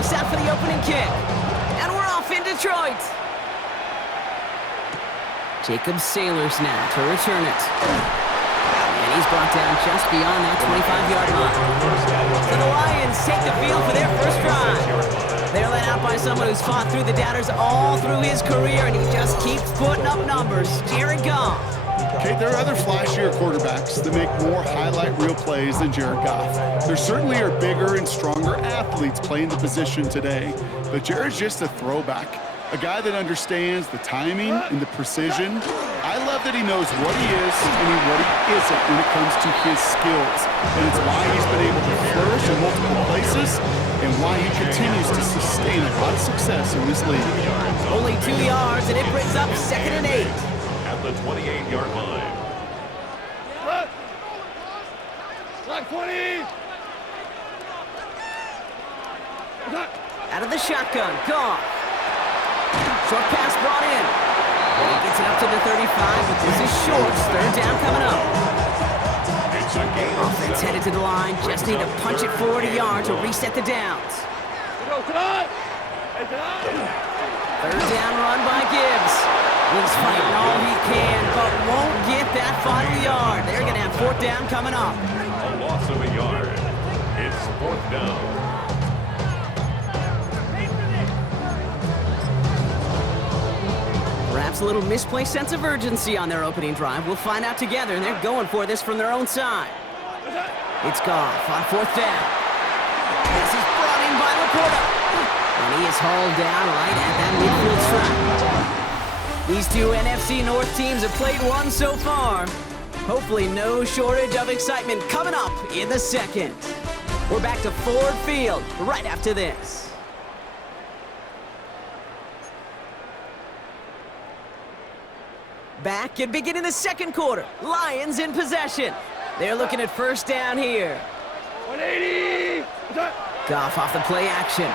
Carlos out for the opening kick. And we're off in Detroit. Jacob Sailors now to return it. And he's brought down just beyond that 25-yard line. So the Lions take the field for their first drive. They're led out by someone who's fought through the doubters all through his career, and he just keeps putting up numbers. Jared Goff. Okay, there are other flashier quarterbacks that make more highlight reel plays than Jared Goff. There certainly are bigger and stronger athletes playing the position today, but Jared's just a throwback. A guy that understands the timing and the precision. I love that he knows what he is and what he isn't when it comes to his skills. And it's why he's been able to flourish in multiple places and why he continues to sustain a lot of success in this league. Only 2 yards, and it brings up 2nd and 8. At the 28-yard line. Black 20! Out of the shotgun, Goff. Short pass brought in. And he gets it up to the 35, but this is short. 3rd down coming up. It's a game. Offense headed to the line. Just need to punch it forward a yard to reset the downs. Go, come on! 3rd down run by Gibbs. He's fighting all he can, but won't get that final yard. They're going to have 4th down coming up. A loss of a yard. It's 4th down. Perhaps a little misplaced sense of urgency on their opening drive. We'll find out together, and they're going for this from their own side. It's Goff on 4th down. This is brought in by Laporta. And he is hauled down right at that midfield stripe. These two NFC North teams have played one so far. Hopefully no shortage of excitement coming up in the second. We're back to Ford Field right after this. Back and beginning the second quarter. Lions in possession. They're looking at 1st down here. 180! Goff off the play action.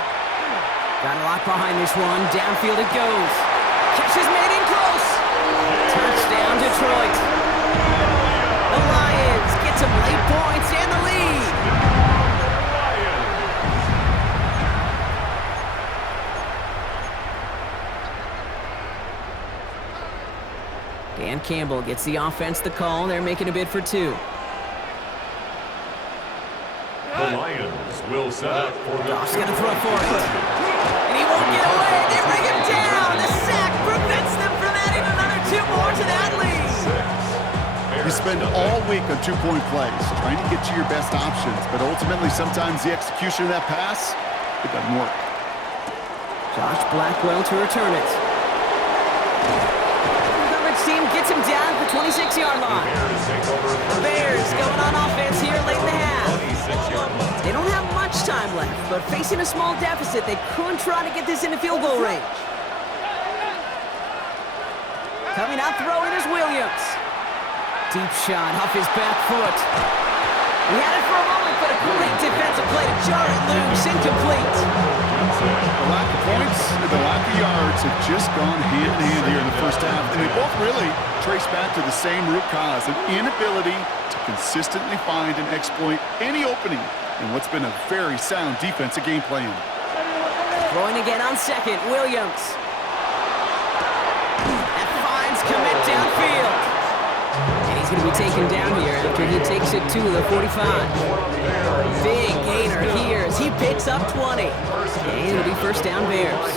Got a lock behind this one. Downfield it goes. Catch is made in close. Touchdown Detroit. The Lions get some late points and the lead. Dan Campbell gets the offense the call. They're making a bid for 2. The Lions will set up for the Goff's going to throw for it. And he won't get away. They bring him down. The sack prevents them from adding another 2 more to that lead. You spend all week on 2-point plays, trying to get to your best options, but ultimately sometimes the execution of that pass, it doesn't work. Josh Blackwell to return it. Team gets him down at the 26-yard line. The Bears going on offense here late in the half. They don't have much time left, but facing a small deficit, they could try to get this into field goal range. Coming out throwing is Williams. Deep shot off his back foot. He had it for a moment, but a great defensive play to jar it loose, incomplete. The lack of points and the lack of yards have just gone hand in hand here in the first half, and they both really trace back to the same root cause, an inability to consistently find and exploit any opening in what's been a very sound defensive game plan. Throwing again on 2nd, Williams. That finds commit downfield. And he's going to be taken down here after he takes it to the 45. Big gainer here as he picks up 20. And it'll be 1st down Bears.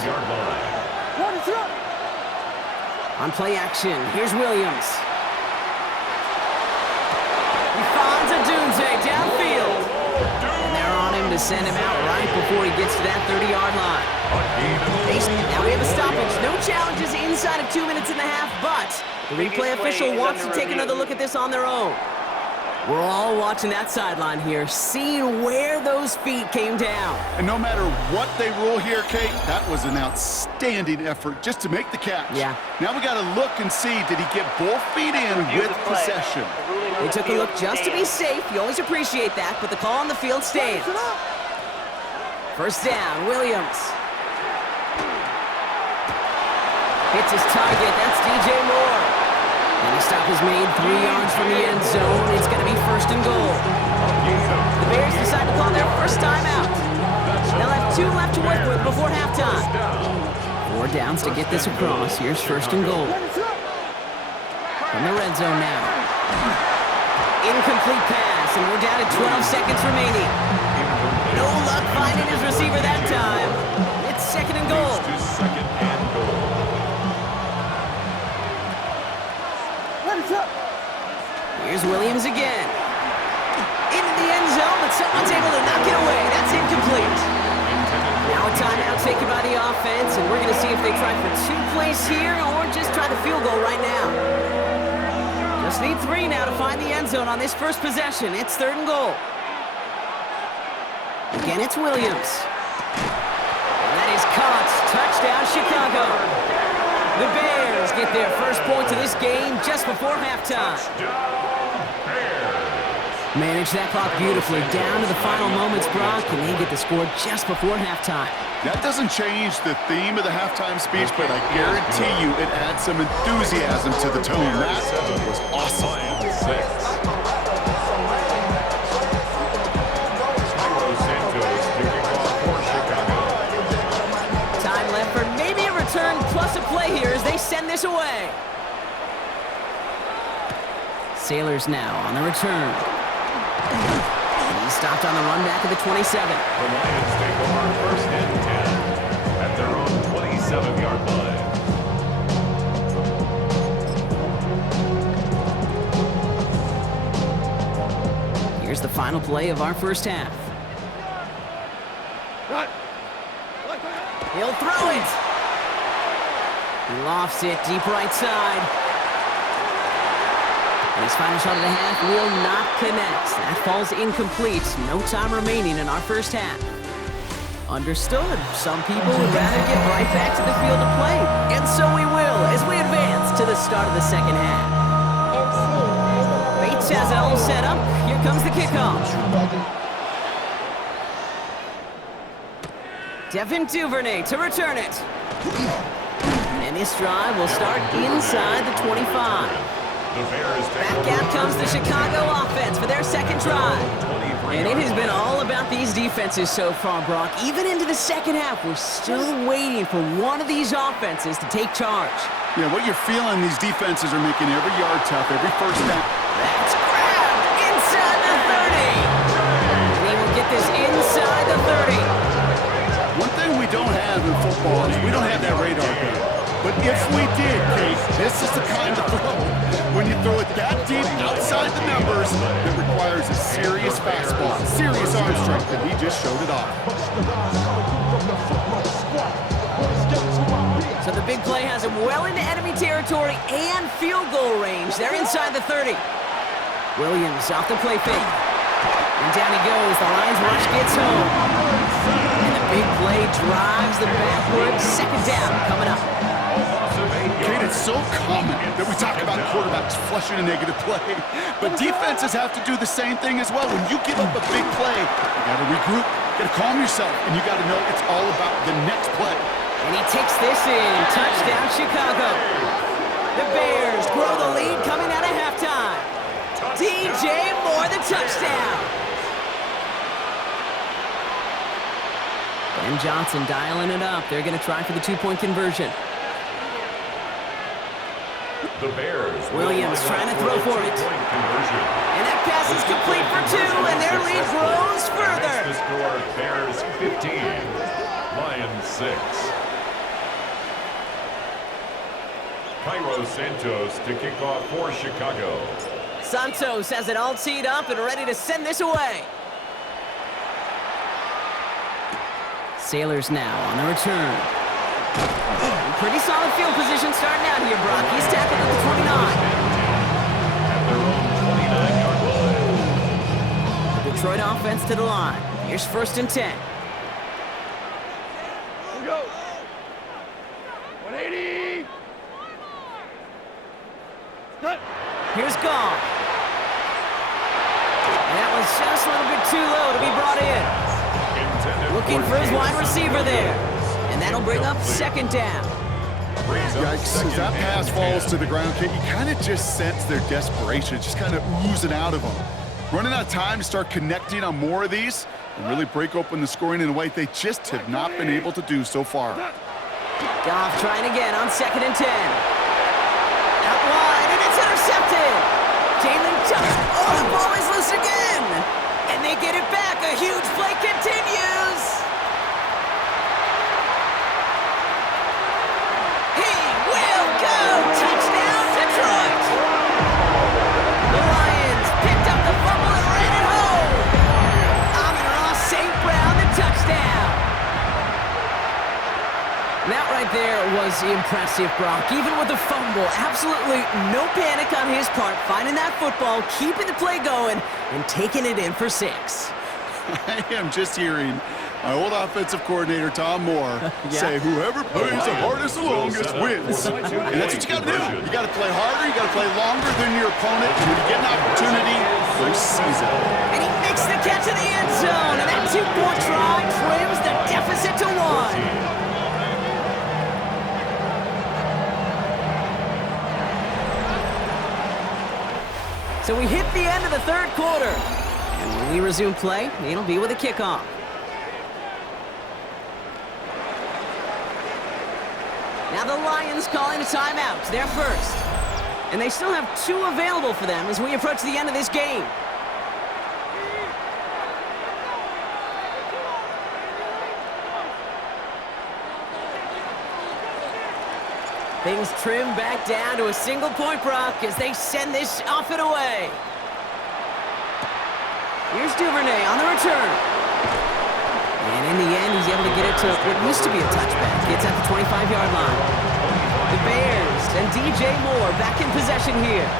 On play action, here's Williams. He finds a Dunze downfield. And they're on him to send him out right before he gets to that 30-yard line. Now we have a stoppage. No challenges inside of 2 minutes and a half, but the replay official wants to take another look at this on their own. We're all watching that sideline here, seeing where those feet came down. And no matter what they rule here, Kate, that was an outstanding effort just to make the catch. Yeah. Now we got to look and see, did he get both feet in with possession? They took a look just to be safe. You always appreciate that, but the call on the field stands. 1st down, Williams. Hits his target, that's DJ Moore. And the stop is made 3 yards from the end zone. It's going to be 1st and goal. The Bears decide to call their first timeout. They'll have 2 left to work with before halftime. 4 downs to get this across. Here's first and goal. From the red zone now. Incomplete pass, and we're down to 12 seconds remaining. No luck finding his receiver that time. It's second and goal. Here's Williams again. Into the end zone, but someone's able to knock it away. That's incomplete. Now a timeout taken by the offense, and we're going to see if they try for 2 plays here or just try the field goal right now. Just need 3 now to find the end zone on this first possession. It's third and goal. Again, it's Williams. And that is caught. Touchdown, Chicago. The Bears get their first points of this game just before halftime. Manage that clock beautifully down to the final moments, Brock, and they get the score just before halftime. That doesn't change the theme of the halftime speech, but I guarantee you it adds some enthusiasm to the tone. That was awesome. Time left for maybe a return plus a play here as they send this away. Sailors now on the return. He stopped on the run back of the 27. The Lions take over first and 10 at their own 27-yard line. Here's the final play of our first half. He'll throw it. He lofts it deep right side. And his final shot of the half will not connect. That falls incomplete. No time remaining in our first half. Understood. Some people would rather get right back to the field to play. And so we will as we advance to the start of the second half. Bates has it all set up. Here comes the kickoff. Devin Duvernay to return it. And this drive will start inside the 25. Back out comes the Chicago offense for their second drive. And it has been all about these defenses so far, Brock. Even into the second half, we're still waiting for one of these offenses to take charge. Yeah, what you're feeling, these defenses are making every yard tough, every first down. That's grabbed inside the 30. We will get this inside the 30. One thing we don't have in football is we don't have that radar gun. But if we did, Kate, this is the kind of throw. When you throw it that deep outside the numbers, it requires a serious fastball, serious arm strength, and he just showed it off. So the big play has him well into enemy territory and field goal range. They're inside the 30. Williams off the play fake. And down he goes. The Lions rush gets home. And the big play drives the backwards. Second down coming up. Kate, it's so common that we talk about quarterbacks flushing a negative play, but defenses have to do the same thing as well. When you give up a big play, you got to regroup, you got to calm yourself, and you got to know it's all about the next play. And he takes this in. Touchdown, Chicago. The Bears grow the lead coming out of halftime. DJ Moore, the touchdown. Ben Johnson dialing it up. They're going to try for the 2-point conversion. The Bears. Williams trying to throw for it. And that pass is complete for 2, and their lead grows further. The score, Bears 15, Lions 6. Cairo Santos to kick off for Chicago. Santos has it all teed up and ready to send this away. Sailors now on the return. Pretty solid field position starting out here, Brock. He's tackled at the 29. The Detroit offense to the line. Here's first and 10. Here we go. 180. Cut. Here's Gall. And that was just a little bit too low to be brought in. Looking for his wide receiver there. And that'll bring up second down. Yikes, as that pass falls to the ground, Kate, you kind of just sense their desperation, just kind of oozing out of them. Running out of time to start connecting on more of these, and really break open the scoring in a way they just have not been able to do so far. Goff trying again on 2nd and 10. Out wide, and it's intercepted. Jalen Johnson. Oh, the ball is loose again. And they get it back. A huge play continues. He will go. Touchdown, Detroit. The Lions picked up the fumble and ran it home. Amon-Ra St. Brown, the touchdown. That right there was impressive, Brock. Even with the fumble, absolutely no panic on his part, finding that football, keeping the play going, and taking it in for 6. I am just hearing my old offensive coordinator, Tom Moore, say whoever plays the hardest and longest wins. And that's what you got to do. You got to play harder, you got to play longer than your opponent, and when you get an opportunity, go seize it. And he makes the catch in the end zone, and that 2-point try trims the deficit to 1. So we hit the end of the 3rd quarter. And when we resume play, it'll be with a kickoff. Now the Lions calling a timeout. They're first. And they still have 2 available for them as we approach the end of this game. Things trim back down to a single point, Brock, as they send this off and away. Here's Duvernay on the return. And in the end, he's able to get it to what used to be a touchback. It's at the 25-yard line. The Bears and DJ Moore back in possession here.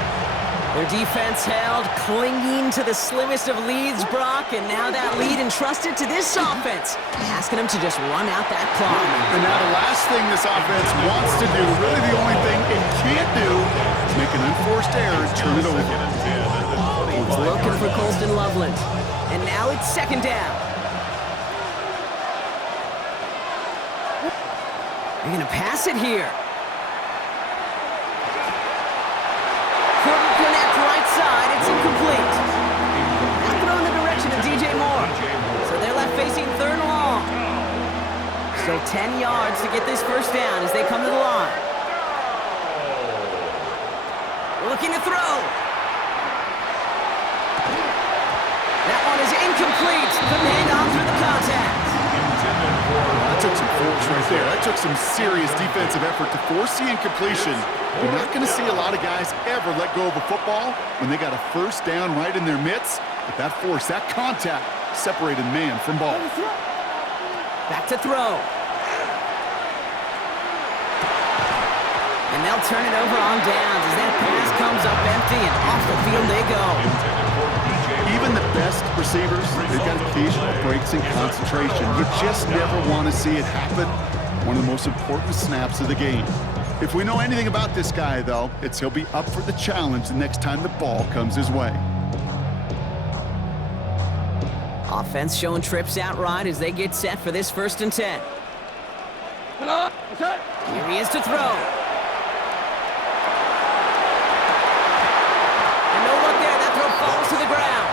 Their defense held, clinging to the slimmest of leads, Brock, and now that lead entrusted to this offense, asking them to just run out that clock. And now the last thing this offense wants to do, really the only thing it can't do, is make an unforced error and turn it over. He's looking for Colston Loveland, and now it's 2nd down. They're going to pass it here. Right side, it's incomplete. Now throw in the direction of DJ Moore. So they're left facing 3rd and long. So 10 yards to get this first down as they come to the line. Looking to throw. That one is incomplete. Couldn't hang on through the contact. That took some force right there. That took some serious defensive effort to force the incompletion. You're not going to see a lot of guys ever let go of a football when they got a first down right in their midst. But that force, that contact, separated man from ball. Back to throw. And they'll turn it over on downs as that pass comes up empty and off the field they go. Even the best receivers, they've got occasional breaks in concentration. You just never want to see it happen. One of the most important snaps of the game. If we know anything about this guy, though, it's he'll be up for the challenge the next time the ball comes his way. Offense showing trips out right as they get set for this 1st and 10. Here he is to throw. And no luck there. That throw falls to the ground.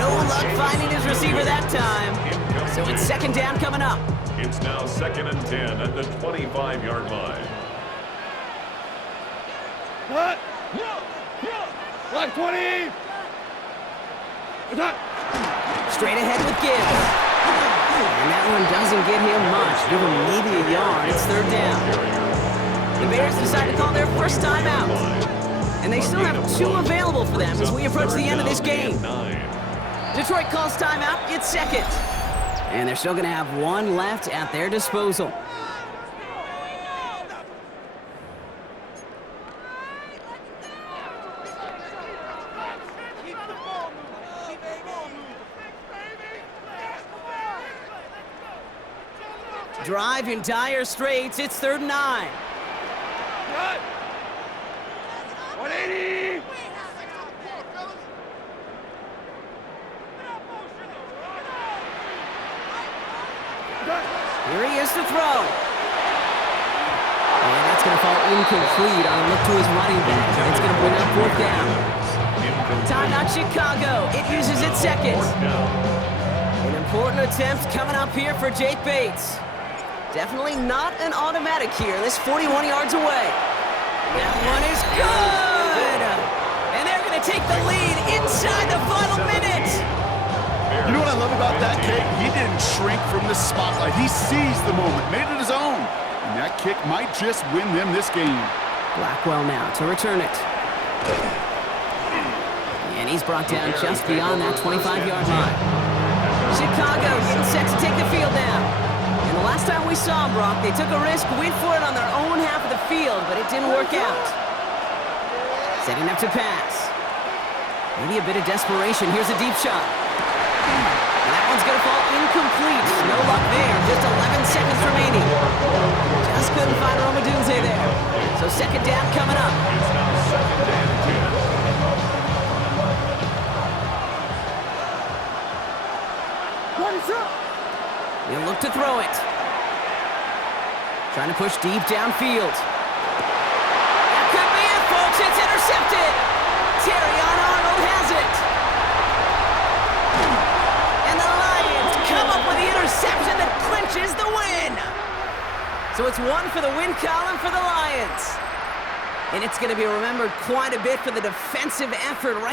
No luck finding his receiver that time. So it's 2nd down coming up. It's now 2nd and 10 at the 25-yard line. Cut! Like 20! Attack! Straight ahead with Gibbs. And that one doesn't get him much. Give him maybe a yard. It's 3rd down. The Bears decide to call their first timeout. And they still have 2 available for them as we approach the end of this game. Detroit calls timeout. It's 2nd. And they're still going to have 1 left at their disposal. Drive in dire straits. It's 3rd and 9. Cut! 180! Here he is to throw. And that's going to fall incomplete on a look to his running back. And it's going to bring up 4th down. Timeout Chicago. It uses its 2nd. An important attempt coming up here for Jake Bates. Definitely not an automatic here. This 41 yards away. That one is good! And they're going to take the lead inside the final minute. You know what I love about that kick? He didn't shrink from the spotlight. He seized the moment, made it his own. And that kick might just win them this game. Blackwell now to return it. And he's brought down just beyond that 25-yard line. Chicago getting set to take the field now. And the last time we saw them, Brock, they took a risk, went for it on their own half of the field, but it didn't work out. Setting up to pass. Maybe a bit of desperation. Here's a deep shot. And that one's going to fall incomplete. No luck there. Just 11 seconds remaining. Just couldn't find Romadunze there. So second down coming up. It's now second down and 10. He'll look to throw it. Trying to push deep downfield. That could be it, folks. It's intercepted. Terrion Arnold has it. And the Lions come up with the interception that clinches the win. So it's one for the win column for the Lions. And it's going to be remembered quite a bit for the defensive effort right